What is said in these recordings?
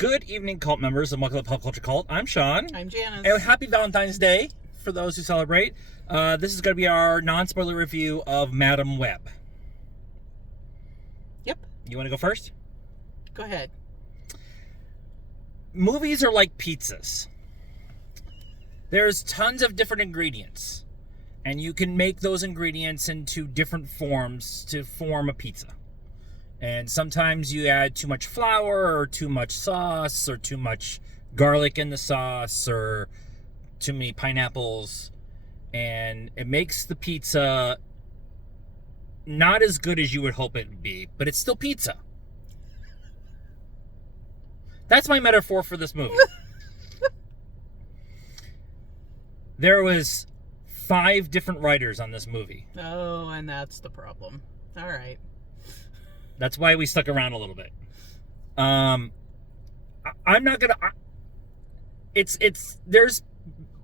Good evening, cult members, and welcome to Pop Culture Cult. I'm Sean. I'm Janice. And happy Valentine's Day for those who celebrate. This is going to be our non-spoiler review of Madam Web. Yep. You want to go first? Go ahead. Movies are like pizzas. There's tons of different ingredients, and you can make those ingredients into different forms to form a pizza. And sometimes you add too much flour or too much sauce or too much garlic in the sauce or too many pineapples, and it makes the pizza not as good as you would hope it would be, but it's still pizza. That's my metaphor for this movie. There was 5 different writers on this movie. Oh, and that's the problem. All right. That's why we stuck around a little bit. I'm not gonna. There's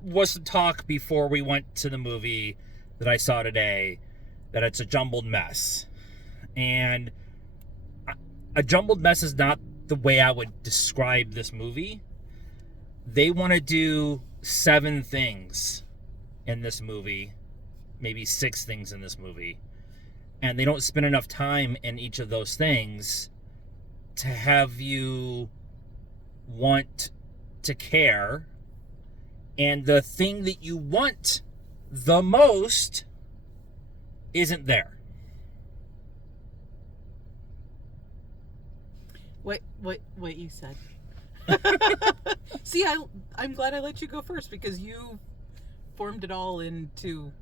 was some talk before we went to the movie that I saw today that it's a jumbled mess, and a jumbled mess is not the way I would describe this movie. They want to do 7 things in this movie, maybe 6 things in this movie. And they don't spend enough time in each of those things to have you want to care. And the thing that you want the most isn't there. What you said. See, I'm glad I let you go first because you formed it all into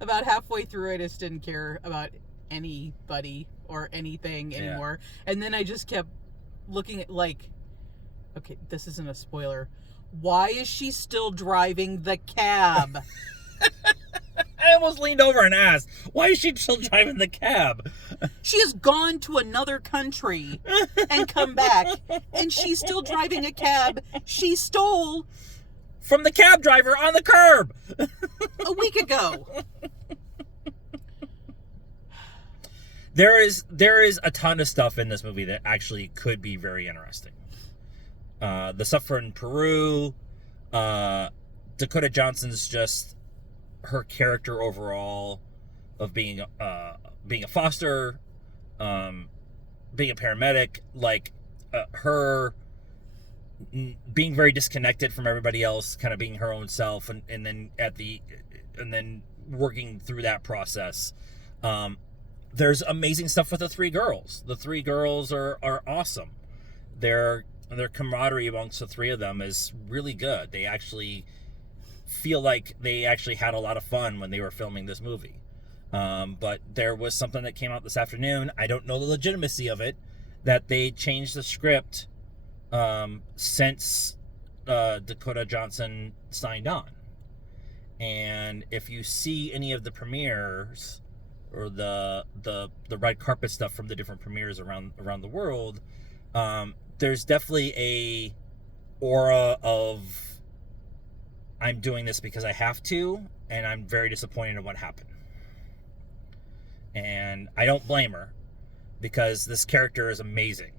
about halfway through I just didn't care about anybody or anything anymore. And then I just kept looking at okay, this isn't a spoiler. Why is she still driving the cab? I almost leaned over and asked, why is she still driving the cab? She has gone to another country and come back, and she's still driving a cab she stole from the cab driver on the curb a week ago. There is a ton of stuff in this movie that actually could be very interesting. The stuff in Peru, Dakota Johnson's just her character overall of being a foster, being a paramedic, her being very disconnected from everybody else, kind of being her own self, and then working through that process. There's amazing stuff with the 3 girls. The 3 girls are awesome. Their camaraderie amongst the 3 of them is really good. They actually feel like they actually had a lot of fun when they were filming this movie. But there was something that came out this afternoon. I don't know the legitimacy of it, that they changed the script since Dakota Johnson signed on. And if you see any of the premieres or the red carpet stuff from the different premieres around the world, there's definitely a aura of I'm doing this because I have to, and I'm very disappointed in what happened. And I don't blame her, because this character is amazing.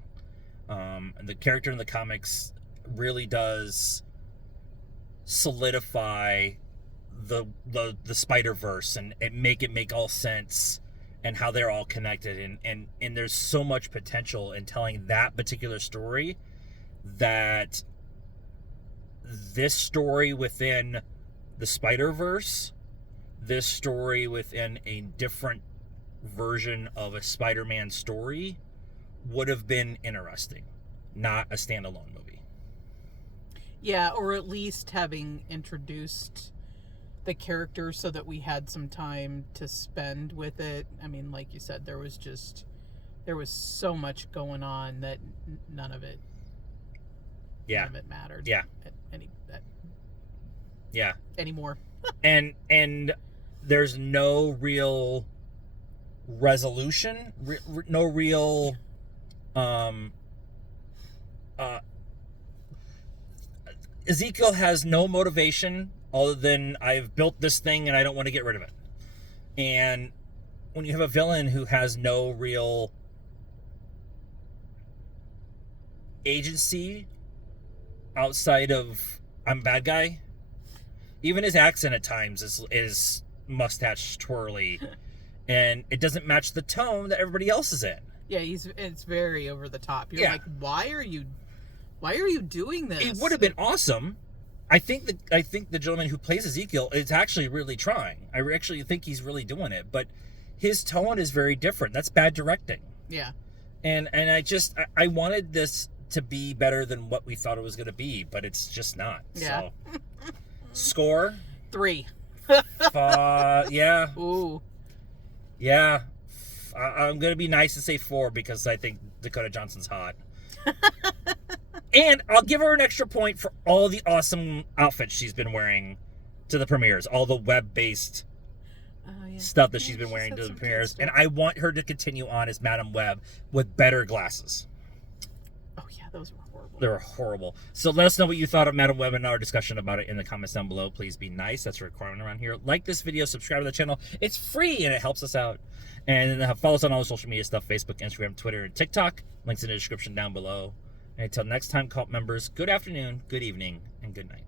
And the character in the comics really does solidify the Spider-Verse and make all sense, and how they're all connected, and there's so much potential in telling that particular story, that this story within the Spider-Verse, this story within a different version of a Spider-Man story would have been interesting, not a standalone movie. Yeah, or at least having introduced the character so that we had some time to spend with it. I mean, like you said, there was so much going on that none of it mattered. Yeah. Anymore. and there's no real resolution, no real Ezekiel has no motivation other than I've built this thing and I don't want to get rid of it. And when you have a villain who has no real agency outside of I'm a bad guy. Even his accent at times is mustache twirly, and it doesn't match the tone that everybody else is in. Yeah, it's very over the top. You're Yeah. like, why are you doing this? It would have been awesome. I think the gentleman who plays Ezekiel is actually really trying. I actually think he's really doing it, but his tone is very different. That's bad directing. Yeah. And I wanted this to be better than what we thought it was going to be, but it's just not. Yeah. So. Score? 3. Yeah. Ooh. Yeah. I'm going to be nice and say 4 because I think Dakota Johnson's hot. And I'll give her an extra point for all the awesome outfits she's been wearing to the premieres, all the web-based stuff that she's been wearing had to the some cute premieres. stuff. And I want her to continue on as Madame Web with better glasses. Oh yeah, those were horrible. They were horrible. So let us know what you thought of Madame Web and our discussion about it in the comments down below. Please be nice. That's a requirement around here. Like this video, subscribe to the channel. It's free and it helps us out. And follow us on all the social media stuff, Facebook, Instagram, Twitter, and TikTok. Links in the description down below. And until next time, cult members, good afternoon, good evening, and good night.